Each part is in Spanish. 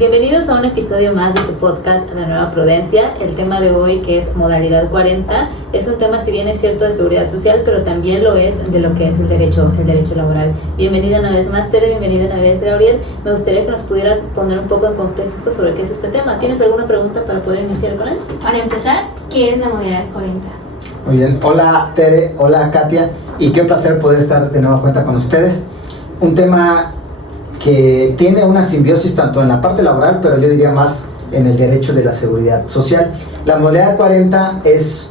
Bienvenidos a un episodio más de su podcast La Nueva Prudencia. El tema de hoy, que es modalidad 40, es un tema, si bien es cierto, de seguridad social, pero también lo es de lo que es el derecho laboral. Bienvenida una vez más, Tere, bienvenido una vez, Gabriel. Me gustaría que nos pudieras poner un poco en contexto sobre qué es este tema. ¿Tienes alguna pregunta para poder iniciar con él? Para empezar, ¿qué es la modalidad 40? Muy bien, hola Tere, hola Katia, y qué placer poder estar de nueva cuenta con ustedes. Un tema que tiene una simbiosis tanto en la parte laboral, pero yo diría más en el derecho de la seguridad social. La modalidad 40 es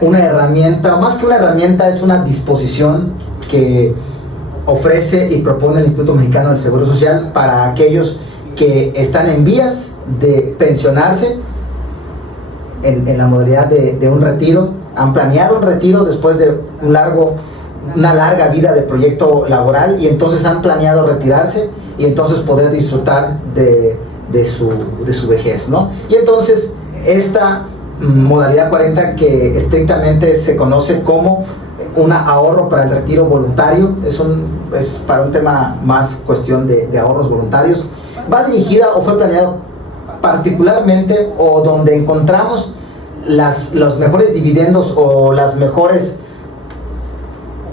una herramienta, más que una herramienta, es una disposición que ofrece y propone el Instituto Mexicano del Seguro Social para aquellos que están en vías de pensionarse en la modalidad de un retiro, han planeado un retiro después de una larga vida de proyecto laboral y entonces han planeado retirarse y entonces poder disfrutar de su vejez, ¿no? Y entonces esta modalidad 40, que estrictamente se conoce como un ahorro para el retiro voluntario, es para un tema más cuestión de ahorros voluntarios, va dirigida o fue planeado particularmente o donde encontramos los mejores dividendos o las mejores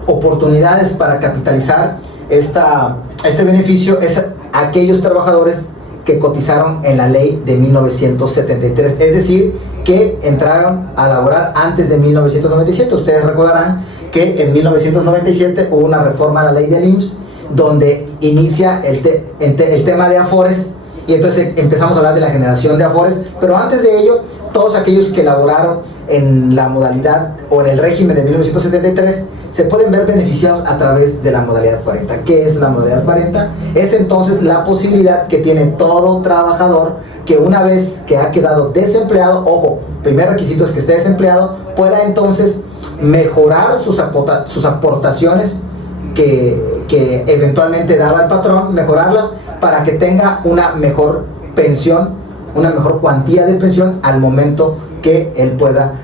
oportunidades para capitalizar este beneficio es aquellos trabajadores que cotizaron en la ley de 1973, es decir, que entraron a laborar antes de 1997. Ustedes recordarán que en 1997 hubo una reforma a la ley del IMSS donde inicia el tema de afores, y entonces empezamos a hablar de la generación de afores, pero antes de ello, todos aquellos que laboraron en la modalidad o en el régimen de 1973 se pueden ver beneficiados a través de la modalidad 40. ¿Qué es la modalidad 40? Es entonces la posibilidad que tiene todo trabajador que una vez que ha quedado desempleado, ojo, primer requisito es que esté desempleado, pueda entonces mejorar sus aportaciones que eventualmente daba el patrón, mejorarlas para que tenga una mejor pensión, una mejor cuantía de pensión al momento que él pueda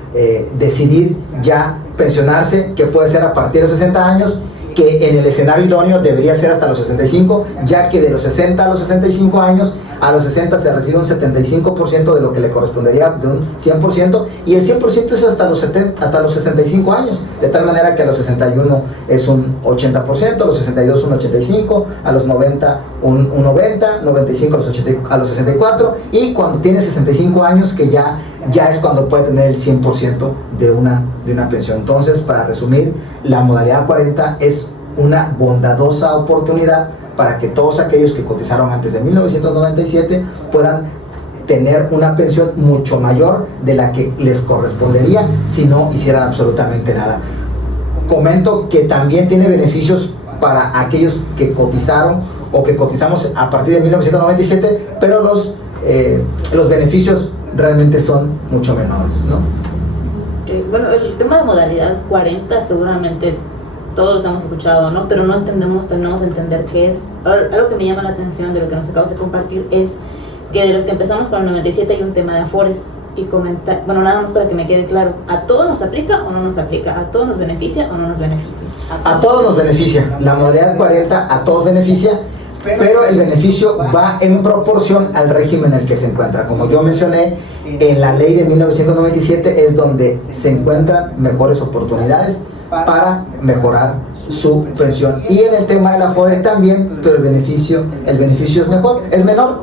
decidir ya pensionarse, que puede ser a partir de los 60 años, que en el escenario idóneo debería ser hasta los 65, ya que de los 60 a los 65 años, a los 60 se recibe un 75% de lo que le correspondería de un 100%, y el 100% es hasta los 65 años, de tal manera que a los 61 es un 80%, a los 62 un 85%, a los 90 un 90%, 95 a los 64, y cuando tiene 65 años, que ya es cuando puede tener el 100% de una pensión. Entonces, para resumir, la modalidad 40 es una bondadosa oportunidad para que todos aquellos que cotizaron antes de 1997 puedan tener una pensión mucho mayor de la que les correspondería si no hicieran absolutamente nada. Comento que también tiene beneficios para aquellos que cotizaron o que cotizamos a partir de 1997, pero los beneficios realmente son mucho menores, ¿no? Bueno, el tema de modalidad 40 seguramente todos los hemos escuchado, ¿no? Pero no tenemos a entender qué es. Algo que me llama la atención de lo que nos acabas de compartir es que de los que empezamos con el 97 hay un tema de afores, y comentar, bueno, nada más para que me quede claro, ¿a todos nos aplica o no nos aplica? ¿A todos nos beneficia o no nos beneficia? A todos nos beneficia, la modalidad 40 a todos beneficia, pero el beneficio va en proporción al régimen en el que se encuentra. Como yo mencioné, en la ley de 1997 es donde se encuentran mejores oportunidades para mejorar su pensión, y en el tema de la Afore también, pero el beneficio es menor.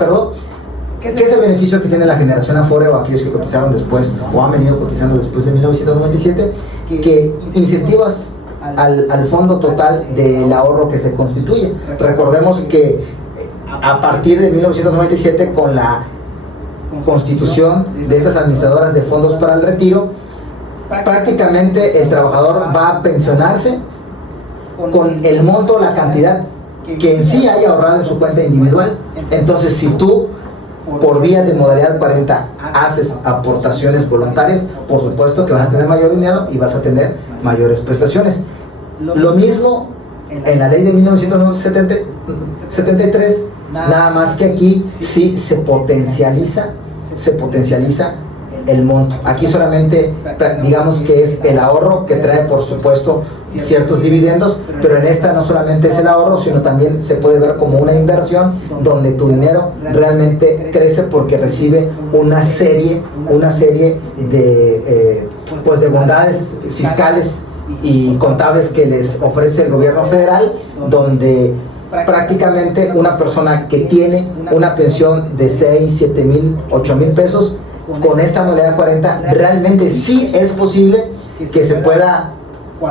¿Qué es el beneficio que tiene la generación Afore o aquellos que cotizaron después o han venido cotizando después de 1997? Que incentivas al fondo total del ahorro que se constituye. Recordemos que a partir de 1997, con la constitución de estas administradoras de fondos para el retiro, prácticamente el trabajador va a pensionarse con el monto, la cantidad que en sí haya ahorrado en su cuenta individual. Entonces, si tú por vía de modalidad 40 haces aportaciones voluntarias, por supuesto que vas a tener mayor dinero y vas a tener mayores prestaciones. Lo mismo en la ley de 1973, nada más que aquí sí se potencializa el monto. Aquí solamente digamos que es el ahorro que trae, por supuesto, ciertos dividendos, pero en esta no solamente es el ahorro, sino también se puede ver como una inversión donde tu dinero realmente crece porque recibe una serie de pues de bondades fiscales y contables que les ofrece el gobierno federal, donde prácticamente una persona que tiene una pensión de 6, 7 mil, 8 mil pesos, con esta modalidad 40 realmente sí es posible que se pueda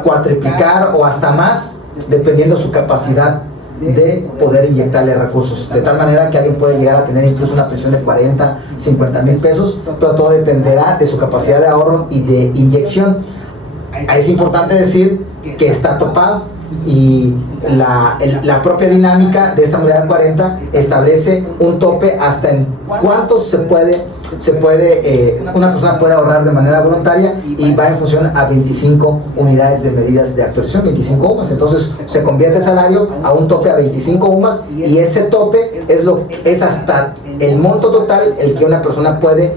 cuatriplicar o hasta más, dependiendo su capacidad de poder inyectarle recursos, de tal manera que alguien puede llegar a tener incluso una pensión de 40, 50 mil pesos, pero todo dependerá de su capacidad de ahorro y de inyección. Es importante decir que está topado, y la propia dinámica de esta modalidad 40 establece un tope hasta en cuánto una persona puede ahorrar de manera voluntaria, y va en función a 25 unidades de medidas de actualización, 25 UMAS. Entonces se convierte el salario a un tope a 25 UMAS, y ese tope es hasta el monto total el que una persona puede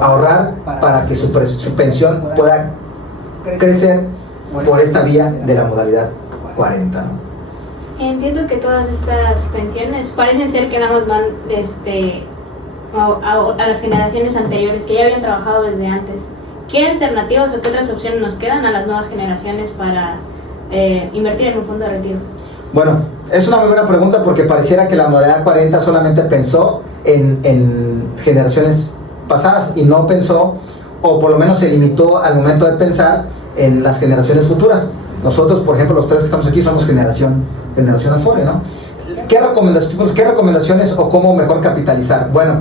ahorrar para que su pensión pueda crecer por esta vía de la modalidad 40, ¿no? Entiendo que todas estas pensiones parecen ser que nada más van a las generaciones anteriores que ya habían trabajado desde antes. ¿Qué alternativas o qué otras opciones nos quedan a las nuevas generaciones para invertir en un fondo de retiro? Bueno, es una muy buena pregunta, porque pareciera que la modalidad 40 solamente pensó en generaciones pasadas y no pensó, o por lo menos se limitó al momento de pensar en las generaciones futuras. Nosotros, por ejemplo, los tres que estamos aquí somos generación Afore, ¿no? ¿Qué recomendaciones o cómo mejor capitalizar? Bueno,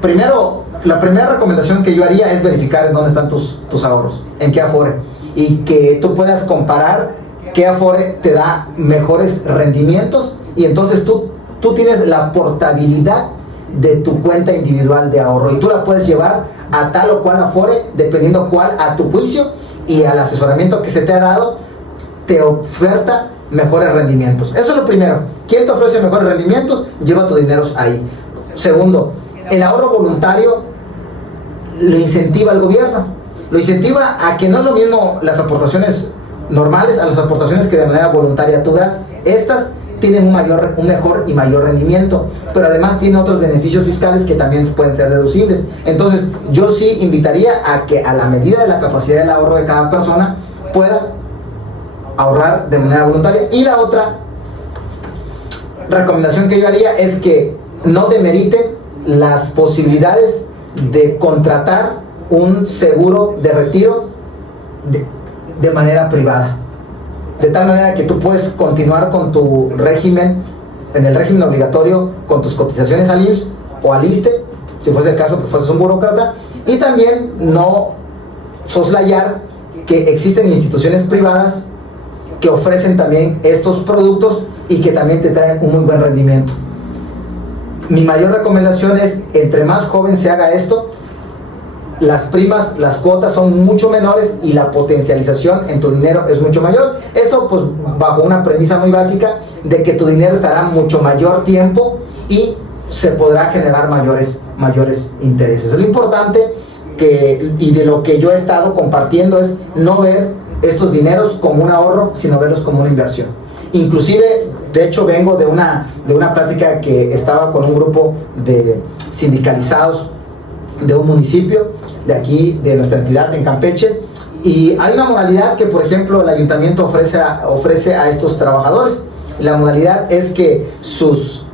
primero, la primera recomendación que yo haría es verificar en dónde están tus ahorros, en qué Afore, y que tú puedas comparar qué Afore te da mejores rendimientos, y entonces tú tienes la portabilidad de tu cuenta individual de ahorro, y tú la puedes llevar a tal o cual Afore, dependiendo cuál a tu juicio y al asesoramiento que se te ha dado te oferta mejores rendimientos. Eso es lo primero. ¿Quién te ofrece mejores rendimientos? Lleva tu dinero ahí. Segundo, el ahorro voluntario lo incentiva el gobierno. Lo incentiva a que no es lo mismo las aportaciones normales a las aportaciones que de manera voluntaria tú das. Estas tienen un mejor y mayor rendimiento, pero además tiene otros beneficios fiscales que también pueden ser deducibles. Entonces yo sí invitaría a que, a la medida de la capacidad del ahorro de cada persona, pueda ahorrar de manera voluntaria. Y la otra recomendación que yo haría es que no demeriten las posibilidades de contratar un seguro de retiro de manera privada, de tal manera que tú puedes continuar con tu régimen, en el régimen obligatorio, con tus cotizaciones al IMSS o al ISSSTE, si fuese el caso que fueses un burócrata, y también no soslayar que existen instituciones privadas que ofrecen también estos productos y que también te traen un muy buen rendimiento. Mi mayor recomendación es, entre más joven se haga esto, las primas, las cuotas son mucho menores y la potencialización en tu dinero es mucho mayor. Esto pues bajo una premisa muy básica de que tu dinero estará mucho mayor tiempo y se podrá generar mayores intereses. Lo importante y de lo que yo he estado compartiendo es no ver estos dineros como un ahorro, sino verlos como una inversión. Inclusive, de hecho, vengo de una plática que estaba con un grupo de sindicalizados de un municipio de aquí, de nuestra entidad en Campeche, y hay una modalidad que, por ejemplo, el ayuntamiento ofrece a estos trabajadores. La modalidad es que sus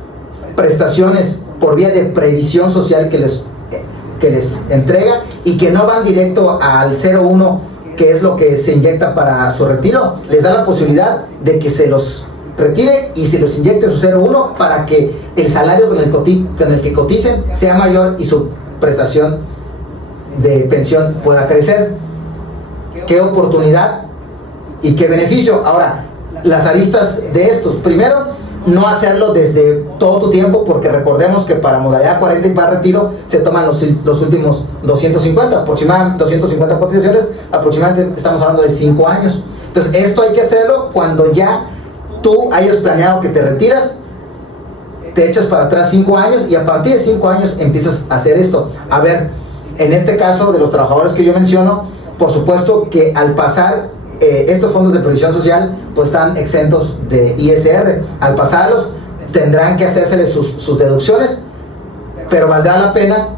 prestaciones por vía de previsión social que les entrega, y que no van directo al 01, que es lo que se inyecta para su retiro, les da la posibilidad de que se los retire y se los inyecte su 01 para que el salario con el que coticen sea mayor y su prestación de pensión pueda crecer. Qué oportunidad y qué beneficio. Ahora, las aristas de estos: primero, no hacerlo desde todo tu tiempo, porque recordemos que para modalidad 40 y para retiro se toman los últimos 250 cotizaciones, aproximadamente estamos hablando de 5 años. Entonces esto hay que hacerlo cuando ya tú hayas planeado que te retiras, te echas para atrás 5 años, y a partir de 5 años empiezas a hacer esto. A ver, En este caso de los trabajadores que yo menciono, por supuesto que al pasar estos fondos de previsión social pues están exentos de ISR. Al pasarlos tendrán que hacérseles sus deducciones, pero valdrá la pena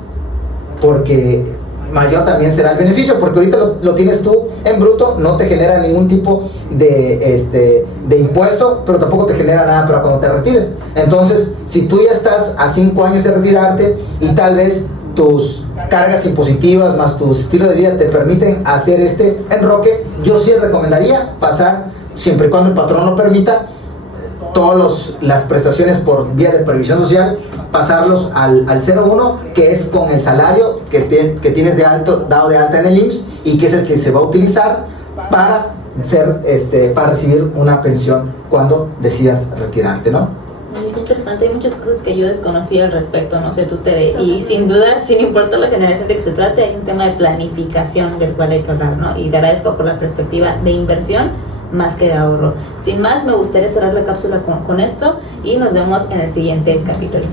porque mayor también será el beneficio, porque ahorita lo tienes tú en bruto, no te genera ningún tipo de impuesto, pero tampoco te genera nada para cuando te retires. Entonces, si tú ya estás a 5 años de retirarte y tal vez tus cargas impositivas más tu estilo de vida te permiten hacer este enroque, yo sí recomendaría pasar, siempre y cuando el patrón lo permita, todas las prestaciones por vía de previsión social, pasarlos al 01, que es con el salario que tienes dado de alta en el IMSS y que es el que se va a utilizar para recibir una pensión cuando decidas retirarte, ¿no? Muy interesante, hay muchas cosas que yo desconocía al respecto, no sé, y sin duda, sin importar la generación de que se trate, hay un tema de planificación del cual hay que hablar, ¿no? Y te agradezco por la perspectiva de inversión más que de ahorro. Sin más, me gustaría cerrar la cápsula con esto y nos vemos en el siguiente capítulo.